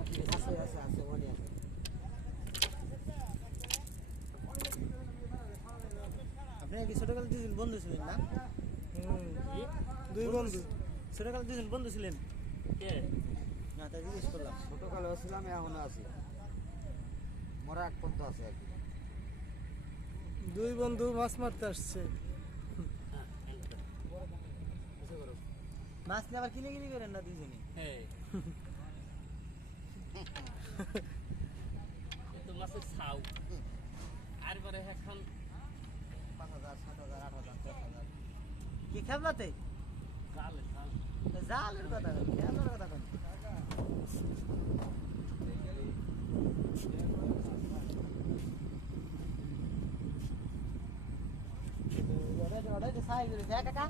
আছে মনে আছে। আপনি কি ছোটকালে দুজন বন্ধু ছিলেন না? দুই বন্ধু। ছোটকালে দুজন বন্ধু ছিলেন? কে? না তাই জিজ্ঞেস করলাম। ছোটকালেও ছিলাম, এখনো আছি, মরা এক পর্যন্ত আছে আর কি। দুই বন্ধু মাছ মারতে আসছে। মাছ নিয়ে আবার কিলিগিলি করেন না দুজনে? হ্যাঁ। তো মাছের ছাউ আর পরে এখন 5,000, 7,000, 8,000, 10,000। কি খেবলাতে? জালে জাল জালের কথা বলি, খেবলার কথা বলি। ওটা সাইজ কাকা